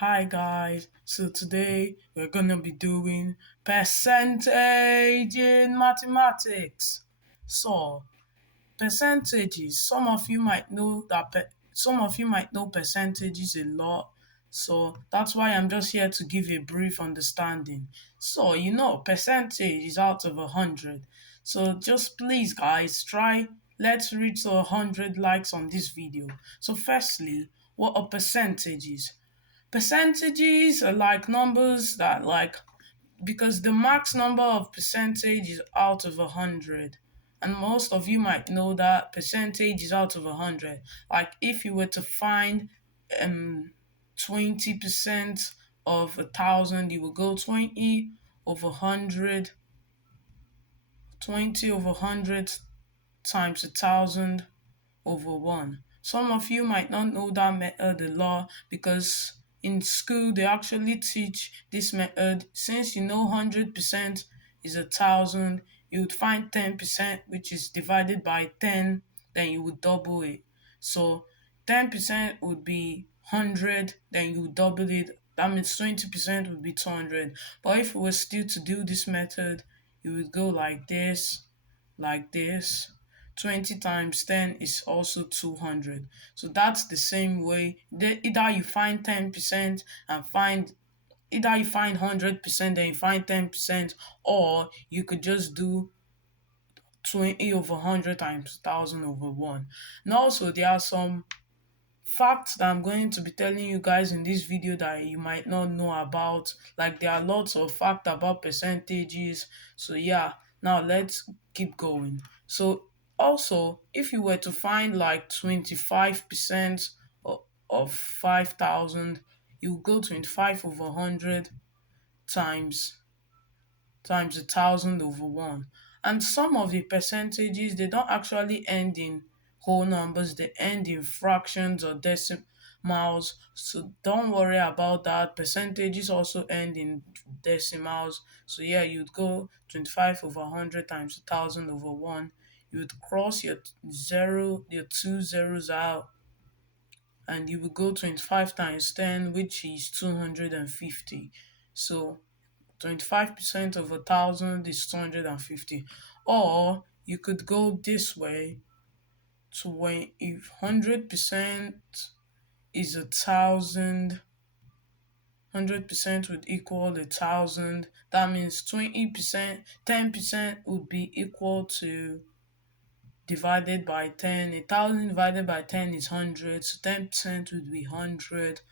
Hi guys, so today we're gonna be doing percentage in mathematics. So percentages, some of you might know percentages a lot. So that's why I'm just here to give a brief understanding. So percentage is out of 100. So just please guys let's reach 100 likes on this video. So firstly, what are percentages? Percentages are like numbers that because the max number of percentage is out of 100. And most of you might know that percentage is out of 100. Like if you were to find 20% of 1,000, you will go 20 over 100, 20 over 100 times 1,000 over 1. Some of you might not know that method a lot because in school they actually teach this method. Since 100% is 1,000, you would find 10%, which is divided by 10, then you would double it. So 10% would be 100, then you would double it. That means 20% would be 200. But if it was still to do this method, you would go like this. 20 times 10 is also 200. So that's the same way. Either you find 10% and either you find 100%, then you find 10%, or you could just do 20 over 100 times 1,000 over 1. And also, there are some facts that I'm going to be telling you guys in this video that you might not know about. Like there are lots of facts about percentages. So yeah, now let's keep going. So also, if you were to find like 25% of 5,000, you go 25 over 100 times 1,000 over 1. And some of the percentages, they don't actually end in whole numbers, they end in fractions or decimals. So don't worry about that. Percentages also end in decimals. So yeah, you'd go 25 over 100 times 1,000 over 1. You'd cross your two zeros out, and you would go 25 times 10, which is 250. So 25% of 1,000 is 250. Or you could go this way to when if 100% is 1,000, 100% would equal 1,000. That means 20%, 10% would be equal to divided by 10. 1,000 divided by 10 is 100. So 10% would be 100.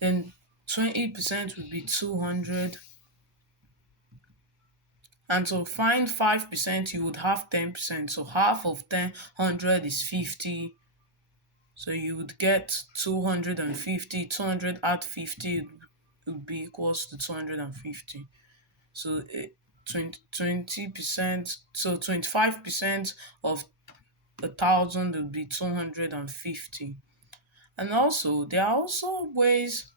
Then 20% would be 200. And to find 5%, you would have 10%. So half of 100 is 50. So you would get 250. 200 add 50 would be equals to 250. So 20%, so 25% of 1,000 would be 250. And also, there are also ways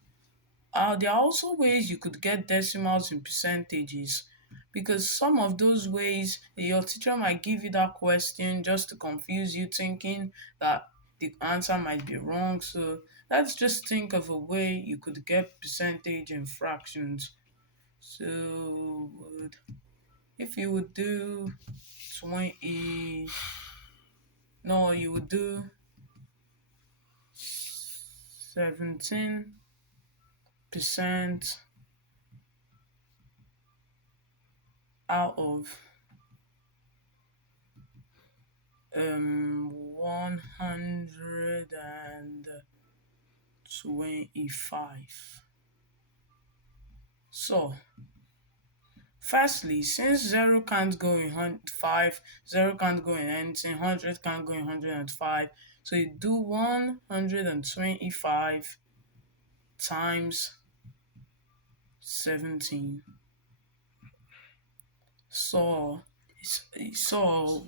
you could get decimals in percentages, because some of those ways your teacher might give you that question just to confuse you, thinking that the answer might be wrong. So let's just think of a way you could get percentage in fractions. So if you would do 20, no, you would do 17% out of 125. So firstly, since 0 can't go in 5, 0 can't go in anything, 100 can't go in 105, so you do 125 times 17. So so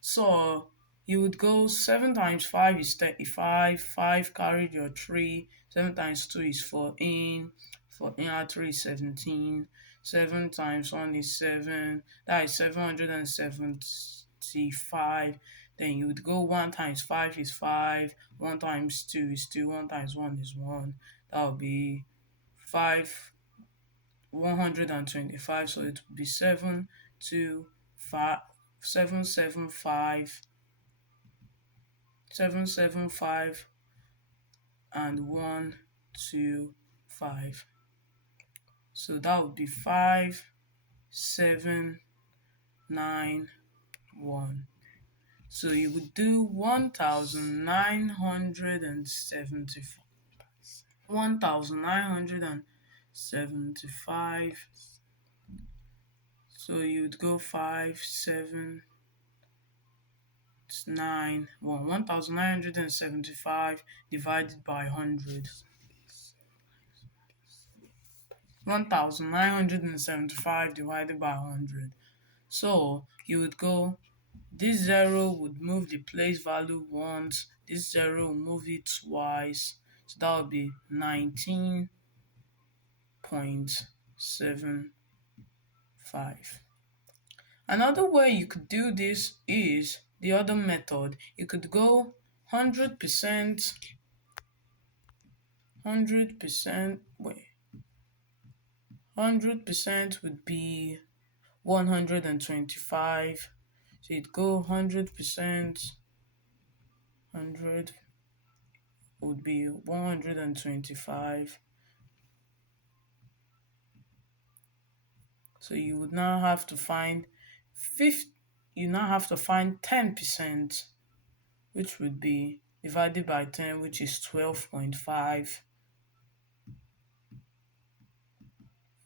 so you would go 7 times 5 is 35, 5 carried your 3, 7 times 2 is 14, 14 add 3 is 17, 7 times 1 is 7, that is 775. Then you would go 1 times 5 is 5, 1 times 2 is 2, 1 times 1 is 1. That would be 5 125, so it would be 7 2 5 7 7 5 7 7 5 and 1 2 5. So that would be 5 7 9 1. So you would do 1975. 1975. So you'd go 5 7 9 1. 1975 divided by 100. 1975 divided by 100. So you would go, this zero would move the place value once, this zero will move it twice. So that would be 19.75. Another way you could do this is the other method. You could go 100%, 100% would be 125. So you'd go 100%, 100 would be 125. So you would now have to find 10%, which would be divided by 10, which is 12.5.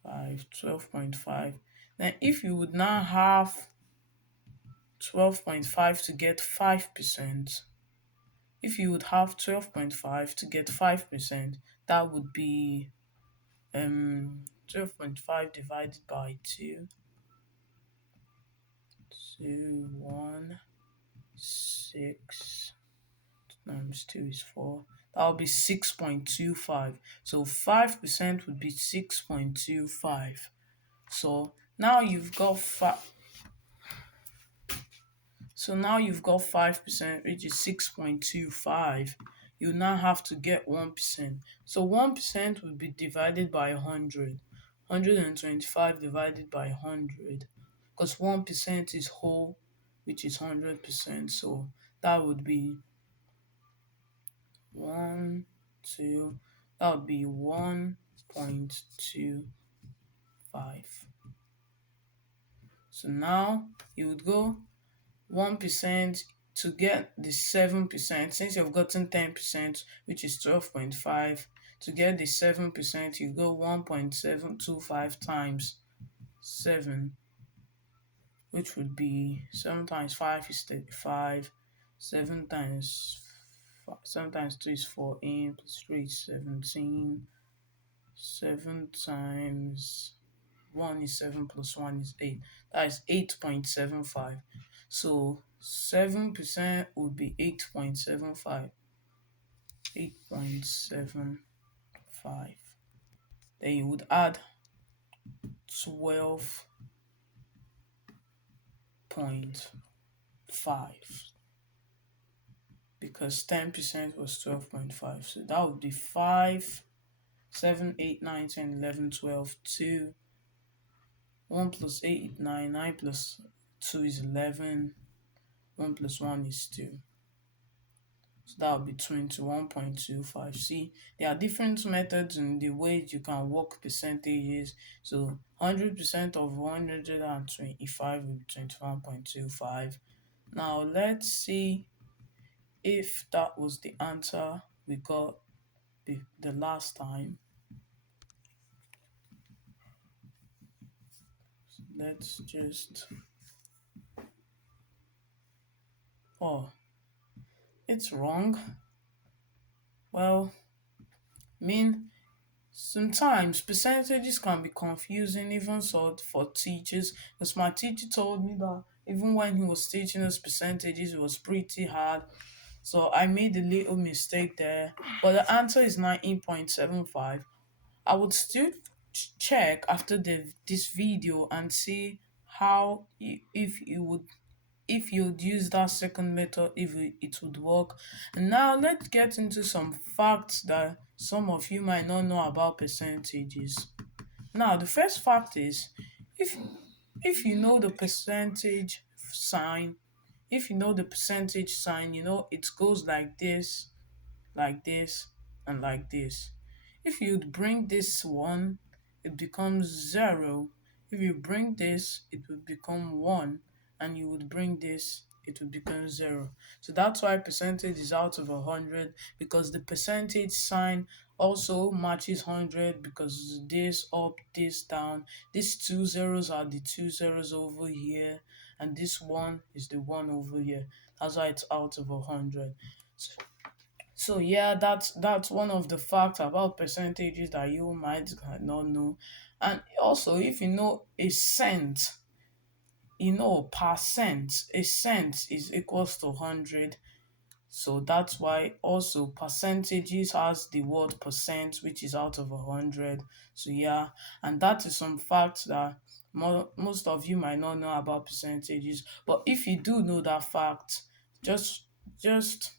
12.5. Then if you would now have 12.5 to get 5%, if you would have 12.5 to get 5%, that would be 12.5 divided by 2. 1 6 times 2 is 4. That would be 6.25. So 5% would be 6.25. So now you've got 5%, which is 6.25. You now have to get 1%. So 1% would be divided by 100. 125 divided by 100. Because 1% is whole, which is 100%. So that would be 1, 2. That would be 1.25. So now you would go 1% to get the 7%. Since you've gotten 10%, which is 12.5, to get the 7%, you go 1.725 times 7, which would be 7 times 5 is 35. 7 times 2 is 14, plus 3 is 17. 7 times 1 is 7, plus 1 is 8. That is 8.75. So 7% would be 8.75. 8.75. Then you would add 12.5, because 10% was 12.5. So that would be 5, 7, 8, 9, 10, 11, 12, 2. 1 plus 8 is 9. 9 plus 2 is 11. 1 plus 1 is 2. So that would be 21.25. See, there are different methods in the ways you can work percentages. So 100% of 125 will be 21.25. Now let's see if that was the answer we got the last time. So let's just... Oh, it's wrong. Well, sometimes percentages can be confusing, even so for teachers. Because my teacher told me that even when he was teaching us percentages, it was pretty hard. So I made a little mistake there. But the answer is 19.75. I would still check after this video and see how if you'd use that second method, if it would work. And now let's get into some facts that some of you might not know about percentages. Now, the first fact is, if if you know the percentage sign, if you know the percentage sign, it goes like this, and like this. If you bring this one, it becomes zero. If you bring this, it would become one, and you would bring this, it would become zero. So that's why percentage is out of 100, because the percentage sign also matches 100, because this up, this down. These two zeros are the two zeros over here, and this one is the one over here. That's why it's out of 100. So yeah, that's one of the facts about percentages that you might not know. And also, if you know a cent, percent, a cent is equals to 100. So that's why also percentages has the word percent, which is out of 100. So yeah, and that is some facts that most of you might not know about percentages. But if you do know that fact, just just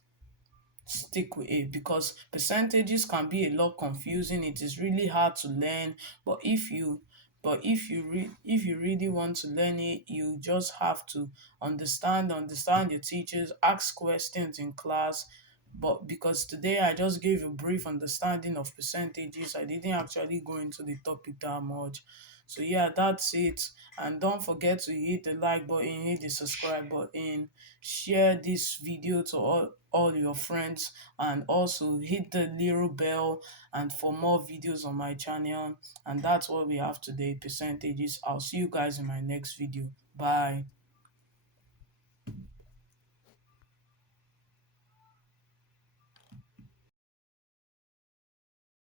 stick with it, because percentages can be a lot confusing. It is really hard to learn, but if you really want to learn it, you just have to understand your teachers, ask questions in class. But because today I just gave a brief understanding of percentages, I didn't actually go into the topic that much. So yeah, that's it. And don't forget to hit the like button, hit the subscribe button, share this video to all your friends, and also hit the little bell and for more videos on my channel. And that's what we have today, percentages. I'll see you guys in my next video. Bye.